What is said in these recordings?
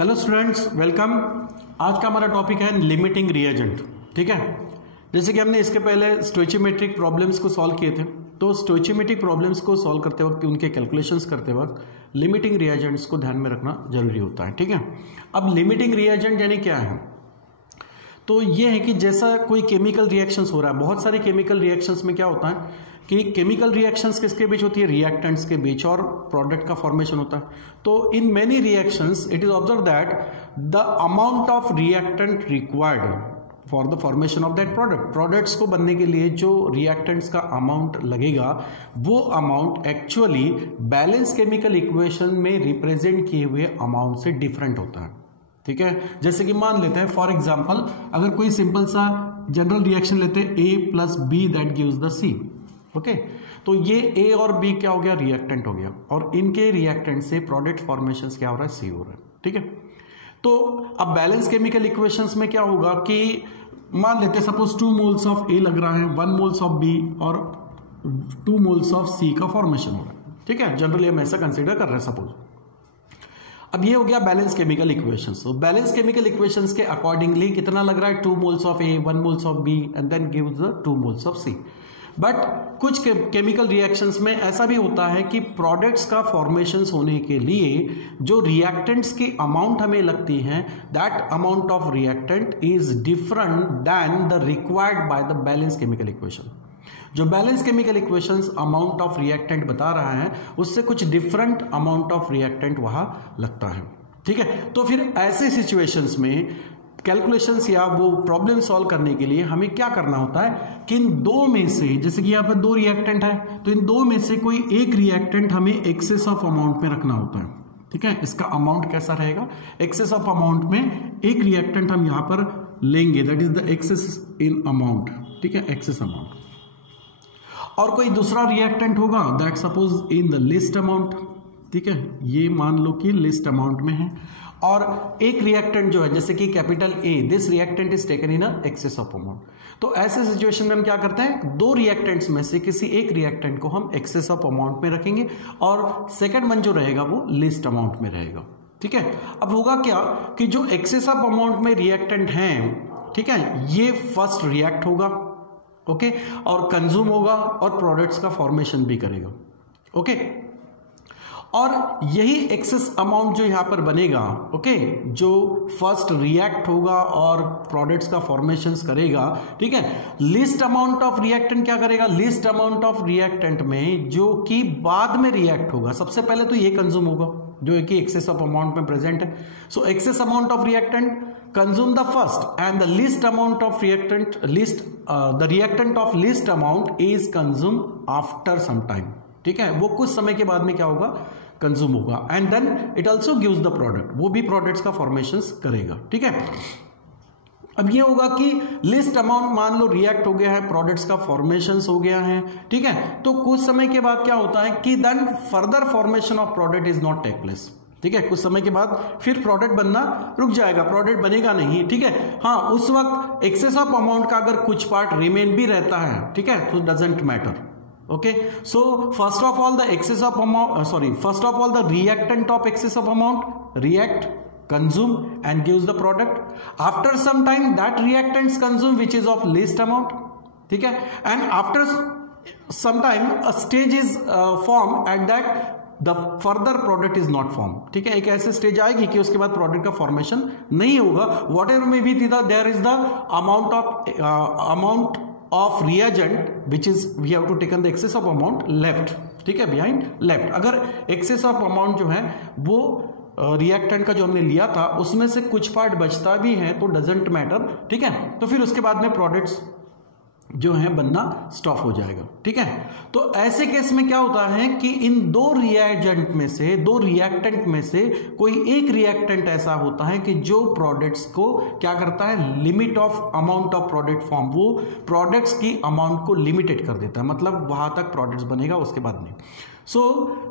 Hello students, welcome. आज का हमारा टॉपिक है लिमिटिंग रिएजेंट। ठीक है, जैसे कि हमने इसके पहले स्टोइचियोमेट्रिक प्रॉब्लम्स को सॉल्व किए थे, तो स्टोइचियोमेट्रिक प्रॉब्लम्स को सॉल्व करते वक्त, उनके कैलकुलेशंस करते वक्त लिमिटिंग रिएजेंट्स को ध्यान में रखना जरूरी होता है। ठीक है, अब लिमिटिंग रिएजेंट यानी क्या है? तो ये है कि जैसा कोई केमिकल रिएक्शंस हो रहा है, बहुत सारे केमिकल रिएक्शंस में क्या होता है कि केमिकल रिएक्शंस किसके बीच होती है? रिएक्टेंट्स के बीच, और प्रोडक्ट का फॉर्मेशन होता है। तो in many reactions it is observe that the amount of reactant required for the formation of that product, products को बनने के लिए जो रिएक्टेंट्स का अमाउंट लगेगा वो amount actually balance chemical equation में रिप्रेजेंट किए हुए अमाउंट से डिफरेंट होता है। ठीक है, जैसे कि मान लेते हैं फॉर एग्जांपल, अगर कोई सिंपल सा जनरल रिएक्शन लेते हैं A plus B that gives the C। Okay, तो ये A और B क्या हो गया? रिएक्टेंट हो गया, और इनके रिएक्टेंट से प्रोडक्ट फॉर्मेशंस क्या हो रहा है? C हो रहा है। ठीक है, तो अब बैलेंस केमिकल इक्वेशंस में क्या होगा कि मान लेते हैं सपोज 2 मोल्स ऑफ A लग रहा है, 1 मोल्स ऑफ B और 2 मोल्स ऑफ C का फॉर्मेशन हो रहा है। ठीक है, जनरली हम ऐसा कंसिडर कर रहे हैं सपोज। अब ये हो गया बैलेंस केमिकल इक्वेशंस। तो बैलेंस केमिकल इक्वेशंस के अकॉर्डिंगली कितना लग रहा है? 2 moles of A, 1 moles of B and then gives the 2 moles of C। But कुछ केमिकल रिएक्शंस में ऐसा भी होता है कि प्रोडक्ट्स का फॉर्मेशंस होने के लिए जो रिएक्टेंट्स की अमाउंट हमें लगती है, that amount of reactant is different than the required by the balance chemical equation. जो balance chemical equations amount of reactant बता रहा है, उससे कुछ डिफरेंट अमाउंट ऑफ रिएक्टेंट वहां लगता है। ठीक है, तो फिर ऐसे सिचुएशंस में कैलकुलेशंस या वो प्रॉब्लम सॉल्व करने के लिए हमें क्या करना होता है कि इन दो में से, जैसे कि यहाँ पर 2 रिएक्टेंट है, तो इन दो में से कोई एक रिएक्टेंट हमें एक्सेस ऑफ अमाउंट में रखना होता है। ठीक है, इसका अमाउंट कैसा रहेगा? एक्सेस ऑफ अमाउंट में एक रिएक्टेंट हम यहाँ पर लेंगे, that is the excess in amount. ठीक है, एक्सेस अमाउंट। और कोई दूसरा रिएक्टेंट होगा that suppose in the least amount. ठीक है, ये मान लो कि लिस्ट अमाउंट में है, और एक रिएक्टेंट जो है जैसे कि capital A, this reactant is taken in excess of amount. तो ऐसे सिचुएशन में हम क्या करते हैं? 2 रिएक्टेंट्स में से किसी एक रिएक्टेंट को हम एक्सेस ऑफ अमाउंट में रखेंगे, और सेकंड वन जो रहेगा वो लिस्ट अमाउंट में रहेगा। ठीक है, अब होगा क्या कि जो एक्सेस ऑफ अमाउंट में रिएक्टेंट हैं, ठीक है, ये फर्स्ट रिएक्ट होगा, ओके, और कंज्यूम होगा और प्रोडक्ट्स का फॉर्मेशन भी करेगा। ओके, और यही एक्सेस अमाउंट जो यहां पर बनेगा, ओके, जो फर्स्ट रिएक्ट होगा और प्रोडक्ट्स का फॉर्मेशंस करेगा। ठीक है, लिस्ट अमाउंट ऑफ रिएक्टेंट क्या करेगा? लिस्ट अमाउंट ऑफ रिएक्टेंट में जो कि बाद में रिएक्ट होगा, सबसे पहले तो ये कंज्यूम होगा जो कि एक्सेस ऑफ अमाउंट में प्रेजेंट है। So excess amount of reactant consume the first and the least amount of reactant the reactant of least amount is consumed after some time। ठीक है, वो कुछ समय के बाद में क्या होगा? कंज्यूम होगा, and then it also gives the product, वो भी प्रोडक्ट्स का फॉर्मेशंस करेगा। ठीक है, अब ये होगा कि लिस्ट अमाउंट मान लो रिएक्ट हो गया है, प्रोडक्ट्स का फॉर्मेशंस हो गया है। ठीक है, तो कुछ समय के बाद क्या होता है कि then further formation of product is not take place. ठीक है, कुछ समय के बाद फिर प्रोडक्ट बनना रुक जाएगा, प्रोडक्ट बनेगा नहीं। ठीक है, हाँ, उस वक्त एक्सेस ऑफ अमाउंट का अगर कुछ पार्ट रिमेन भी रहता है, ठीक है, तो doesn't matter. Okay, so first of all the excess of amount first of all the reactant of excess of amount react, consume and gives the product. After some time that reactants consume which is of least amount. ठीक है, and after some time a stage is formed at that the further product is not formed। ठीक है, एक ऐसे stage आएगी कि उसके बाद प्रोडक्ट का फॉर्मेशन नहीं होगा। वॉट एवर में भी there is the amount of reagent which is we have to taken the excess of amount left. ठीक है, बिहाइंड लेफ्ट। अगर एक्सेस ऑफ अमाउंट जो है वो रिएक्टेंट का जो हमने लिया था उसमें से कुछ पार्ट बचता भी है तो डजंट मैटर। ठीक है, तो फिर उसके बाद में प्रोडक्ट्स जो है बनना स्टॉप हो जाएगा। ठीक है, तो ऐसे केस में क्या होता है कि इन 2 रिएजेंट में से, 2 रिएक्टेंट में से कोई एक रिएक्टेंट ऐसा होता है कि जो प्रोडक्ट्स को क्या करता है? Limit of amount of product form, वो प्रोडक्ट्स की अमाउंट को लिमिटेड कर देता है, मतलब वहां तक प्रोडक्ट्स बनेगा, उसके बाद नहीं। So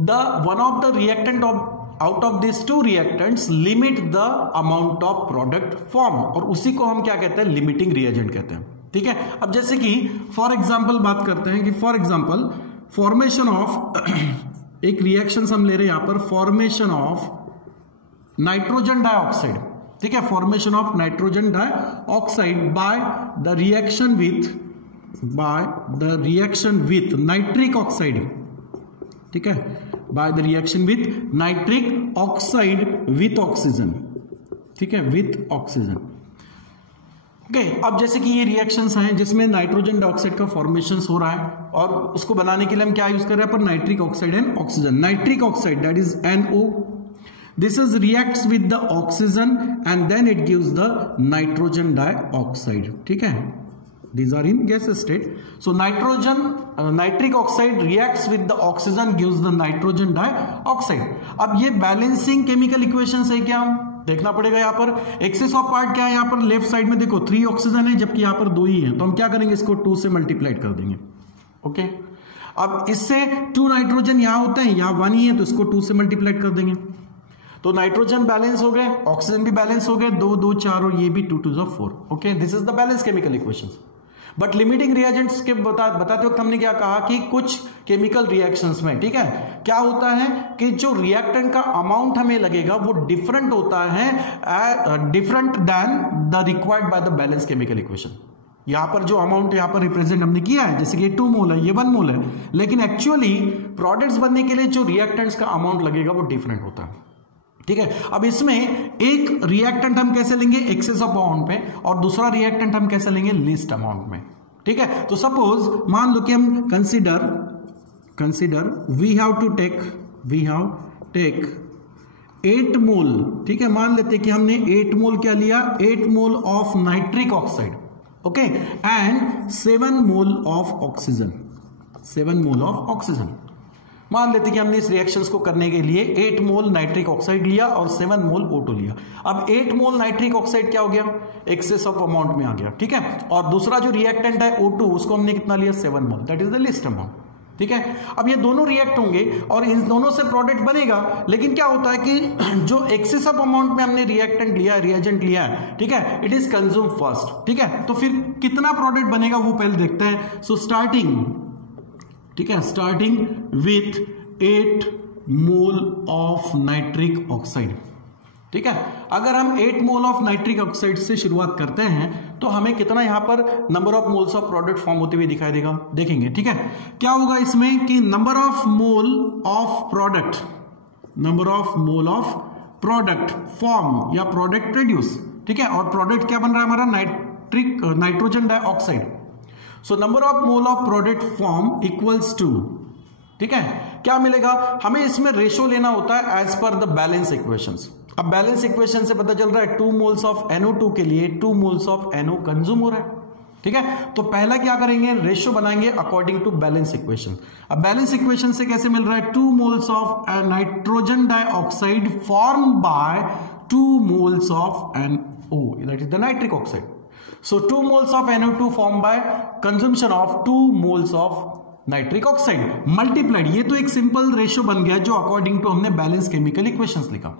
the one of the reactant of out of this 2 reactants limit the amount of product form, और उसी को हम क्या कहते हैं? लिमिटिंग रिएजेंट कहते हैं। ठीक है, अब जैसे कि फॉर एग्जांपल बात करते हैं कि फॉर एग्जांपल फॉर्मेशन ऑफ एक रिएक्शन हम ले रहे हैं यहां पर, फॉर्मेशन ऑफ नाइट्रोजन डाइऑक्साइड, ठीक है, formation of nitrogen dioxide by the reaction with nitric oxide, ठीक है, by the reaction with nitric oxide with oxygen, ठीक है, विथ ऑक्सीजन। ओके, अब जैसे कि ये रिएक्शंस हैं जिसमें नाइट्रोजन डाइऑक्साइड का फॉर्मेशन हो रहा है और उसको बनाने के लिए हम क्या यूज कर रहे हैं, पर nitric oxide and oxygen. Nitric oxide that is NO, this is reacts with the oxygen and then it gives the nitrogen dioxide, ठीक है, these are in gas state. So nitric oxide reacts with the oxygen gives the nitrogen dioxide. अब ये balancing chemical equations है क्या, देखना पड़ेगा। यहाँ पर एक्सेस ऑफ पार्ट क्या है, यहाँ पर लेफ्ट साइड में देखो 3 ऑक्सीजन है जबकि यहाँ पर 2 ही है, तो हम क्या करेंगे, इसको 2 से मल्टीप्लाइड कर देंगे। ओके, अब इससे 2 नाइट्रोजन यहाँ होते हैं, यहाँ 1 ही है तो इसको 2 से मल्टीप्लाइड कर देंगे, तो नाइट्रोजन बैलेंस हो गए, ऑक्सीजन भी बैलेंस हो गए, 2 2 4 और ये भी 2 2 4। Okay, this is the balance chemical equations. But limiting reagents के बताते वक्त हमने क्या कहा कि कुछ केमिकल रिएक्शंस में, ठीक है, क्या होता है कि जो रिएक्टेंट का अमाउंट हमें लगेगा वो डिफरेंट होता है, different than the required by the balance chemical equation. यहां पर जो अमाउंट यहां पर रिप्रेजेंट हमने किया है, जैसे कि ये 2 मोल है, ये 1 मोल है, लेकिन एक्चुअली प्रोडक्ट्स बनने के लिए जो रिएक्टेंट्स का अमाउंट लगेगा वो डिफरेंट होता है, ठीक है। अब इसमें एक रिएक्टेंट हम कैसे लेंगे, एक्सेस ऑफ अमाउंट पे, और दूसरा रिएक्टेंट हम कैसे लेंगे, लीस्ट अमाउंट में, ठीक है। तो सपोज मान लो कि हम consider we have take 8 mole, ठीक है, मान लेते हैं कि हमने 8 मोल क्या लिया, 8 mole of nitric oxide, okay, and 7 mole of oxygen, 7 mole of oxygen. मान लेते कि हमने इस रिएक्शंस को करने के लिए 8 मोल नाइट्रिक ऑक्साइड लिया और 7 मोल O2 लिया। अब 8 मोल नाइट्रिक ऑक्साइड क्या हो गया, एक्सेस ऑफ अमाउंट में आ गया, ठीक है, और दूसरा जो रिएक्टेंट है O2 उसको हमने कितना लिया, 7 mole, that is the least amount, ठीक है। अब ये दोनों रिएक्ट होंगे और इन दोनों से प्रोडक्ट बनेगा, लेकिन क्या होता है कि जो एक्सेस ऑफ अमाउंट में हमने रिएक्टेंट लिया, रिएजेंट लिया है, ठीक है, इट इज कंज्यूम फर्स्ट, ठीक है, तो फिर कितना प्रोडक्ट बनेगा वो पहले देखते हैं। सो स्टार्टिंग, ठीक है, starting with 8 mole of nitric oxide, ठीक है। अगर हम 8 मोल ऑफ नाइट्रिक ऑक्साइड से शुरुआत करते हैं तो हमें कितना यहां पर number of moles of product form होते हुए दिखाई देगा, देखेंगे, ठीक है। क्या होगा इसमें कि number of mole of product form या प्रोडक्ट प्रोड्यूस, ठीक है, और प्रोडक्ट क्या बन रहा है हमारा, nitrogen dioxide. So number of mole of product form equals to, ठीक है, क्या मिलेगा हमें, इसमें रेशो लेना होता है as per the balance equations. अब बैलेंस इक्वेशन से पता चल रहा है 2 मोल्स ऑफ NO2 के लिए 2 मोल्स ऑफ NO कंज्यूम हो रहा है, ठीक है। तो पहला क्या करेंगे, रेशो बनाएंगे अकॉर्डिंग टू बैलेंस इक्वेशन। अब बैलेंस इक्वेशन से कैसे मिल रहा है, 2 moles of nitrogen dioxide form by 2 moles of NO, that is the nitric oxide. So 2 moles of NO2 form by consumption of 2 moles of nitric oxide multiplied, ये तो एक simple ratio बन गया जो अकॉर्डिंग टू हमने balance chemical equations लिखा,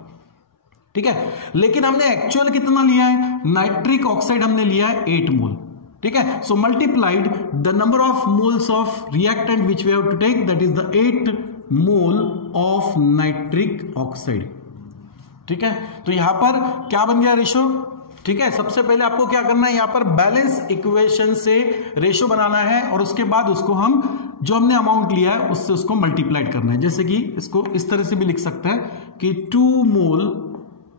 ठीक है। लेकिन हमने एक्चुअल कितना लिया है, नाइट्रिक ऑक्साइड हमने लिया है 8 मोल, ठीक है। So multiplied the number of moles of reactant which we have to take, that is the 8 mole of nitric oxide, ठीक है। तो यहां पर क्या बन गया रेशियो, ठीक है। सबसे पहले आपको क्या करना है, यहां पर बैलेंस इक्वेशन से रेशो बनाना है और उसके बाद उसको हम जो हमने अमाउंट लिया है उससे उसको मल्टीप्लाइड करना है। जैसे कि इसको इस तरह से भी लिख सकते हैं कि 2 mole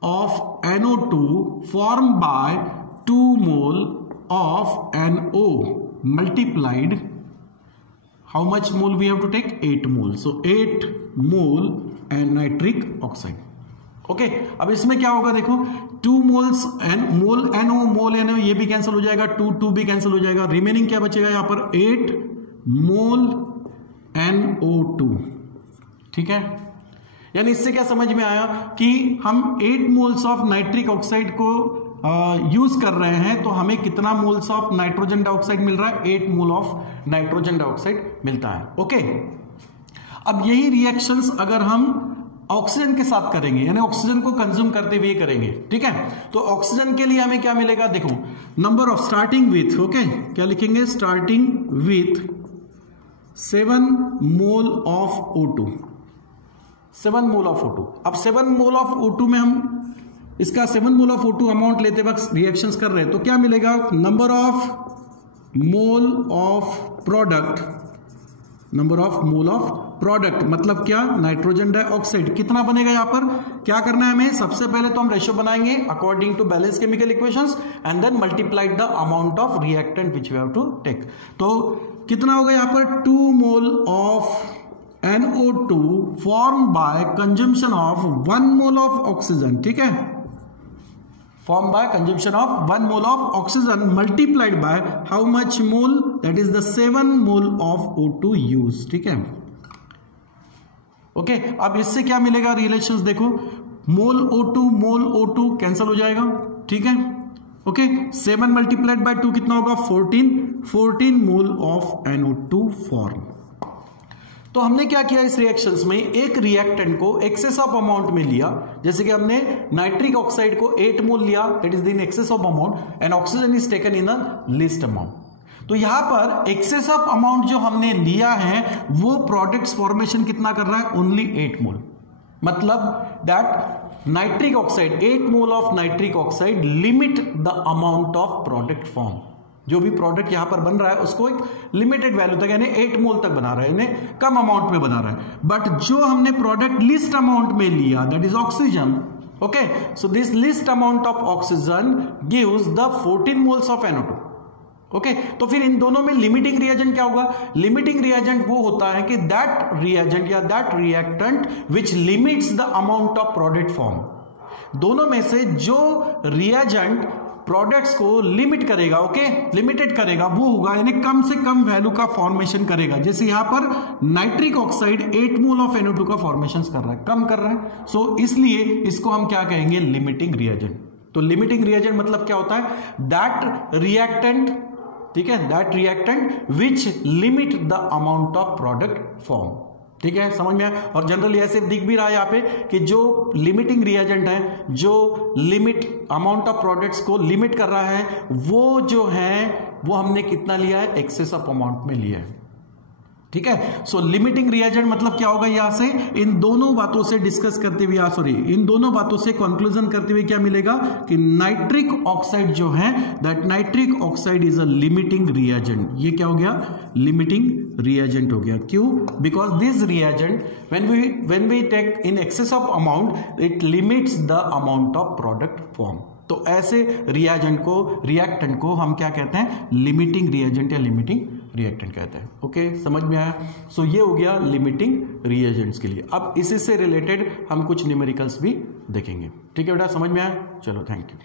of NO2 form by 2 mole of NO multiplied, how much mole we have to take, 8 mole, so 8 mole and nitric oxide, okay. अब इसमें क्या होगा देखो, 2 मोल्स मोल NO ये भी कैंसिल हो जाएगा, 2 भी कैंसिल हो जाएगा, रिमेनिंग क्या बचेगा यहां पर 8 मोल NO2, ठीक है। यानी इससे क्या समझ में आया कि हम 8 मोल्स ऑफ नाइट्रिक ऑक्साइड को यूज कर रहे हैं तो हमें कितना मोल्स ऑफ नाइट्रोजन डाइऑक्साइड मिल रहा है, 8 मोल ऑफ नाइट्रोजन डाइऑक्साइड मिलता है, ओके। अब यही रिएक्शंस अगर हम ऑक्सीजन के साथ करेंगे, यानी ऑक्सीजन को कंज्यूम करते हुए करेंगे, ठीक है, तो ऑक्सीजन के लिए हमें क्या मिलेगा, देखो number of starting with, okay, क्या लिखेंगे, starting with 7 mole of O2, 7 mole of O2। अब 7 मोल ऑफ O2 में हम इसका 7 मोल ऑफ O2 अमाउंट लेते वक्त रिएक्शंस कर रहे हैं तो क्या मिलेगा, number of mole of product मतलब क्या, नाइट्रोजन डाइऑक्साइड कितना बनेगा यहां पर, क्या करना है हमें, सबसे पहले तो हम रेशियो बनाएंगे according to balance chemical equations and then multiplied the amount of reactant which we have to take. तो कितना होगा यहां पर, 2 mole of NO2 form by consumption of 1 mole of oxygen, ठीक है, formed by consumption of 1 mole of oxygen multiplied by how much mole, that is the 7 mole of O2 used, ठीक है। Okay, अब इससे क्या मिलेगा रिलेशंस देखो, मोल O2 cancel हो जाएगा, ठीक है। ओके, 7 मल्टीप्लाइड बाय 2 कितना होगा, 14 मोल ऑफ NO2 फॉर्म। तो हमने क्या किया इस रिएक्शंस में, एक रिएक्टेंट को एक्सेस ऑफ अमाउंट में लिया, जैसे कि हमने नाइट्रिक ऑक्साइड को 8 मोल लिया, that is in excess of amount, and oxygen is taken in a least amount. तो यहां पर एक्सेस ऑफ अमाउंट जो हमने लिया है वो प्रोडक्ट्स फॉर्मेशन कितना कर रहा है, ओनली 8 मोल, मतलब that nitric oxide 8 mole of nitric oxide limit the amount of product form. जो भी प्रोडक्ट यहां पर बन रहा है उसको एक लिमिटेड वैल्यू तक यानी 8 मोल तक बना रहा है, इन्हें कम अमाउंट में बना रहा है। बट जो हमने प्रोडक्ट लिस्ट अमाउंट में लिया that is oxygen, okay, so this list amount of oxygen gives the 14 moles of NO2, okay. तो फिर इन दोनों में लिमिटिंग रिएजेंट क्या होगा, लिमिटिंग रिएजेंट वो होता है कि दैट रिएजेंट या that reactant which limits the amount of product form. दोनों में से जो रिएजेंट प्रोडक्ट्स को लिमिट करेगा, ओके, लिमिटेड करेगा, वो होगा यानी कम से कम वैल्यू का फॉर्मेशन करेगा। जैसे यहां पर nitric oxide 8 mole of NO2 का फॉर्मेशन कर रहा है, कम कर रहा है, सो इसलिए इसको हम क्या कहेंगे, लिमिटिंग रिएजेंट। तो लिमिटिंग रिएजेंट मतलब क्या होता है, दैट रिएक्टेंट, ठीक है, that reactant which limit the amount of product form, ठीक है, समझ में आया। और जनरली ऐसे दिख भी रहा है यहाँ पे कि जो लिमिटिंग रिएजेंट है, जो लिमिट अमाउंट ऑफ प्रोडक्ट्स को लिमिट कर रहा है, वो जो है वो हमने कितना लिया है, एक्सेस ऑफ अमाउंट में लिया है, ठीक है। सो लिमिटिंग रिएजेंट मतलब क्या होगा, यहां से इन दोनों बातों से डिस्कस करते हुए इन दोनों बातों से कंक्लूजन करते हुए क्या मिलेगा कि नाइट्रिक ऑक्साइड जो है, that nitric oxide is a limiting reagent. ये क्या हो गया, लिमिटिंग रिएजेंट हो गया। क्यों, because this reagent when we take in excess of amount it limits the amount of product form. तो ऐसे रिएक्टेंट को हम क्या कहते हैं, लिमिटिंग रिएजेंट या लिमिटिंग रिएक्टेंट कहते हैं। ओके, समझ में आया। सो ये हो गया लिमिटिंग रिएजेंट्स के लिए। अब इसी से रिलेटेड हम कुछ न्यूमेरिकल्स भी देखेंगे, ठीक है बेटा, समझ में आया। चलो, थैंक यू।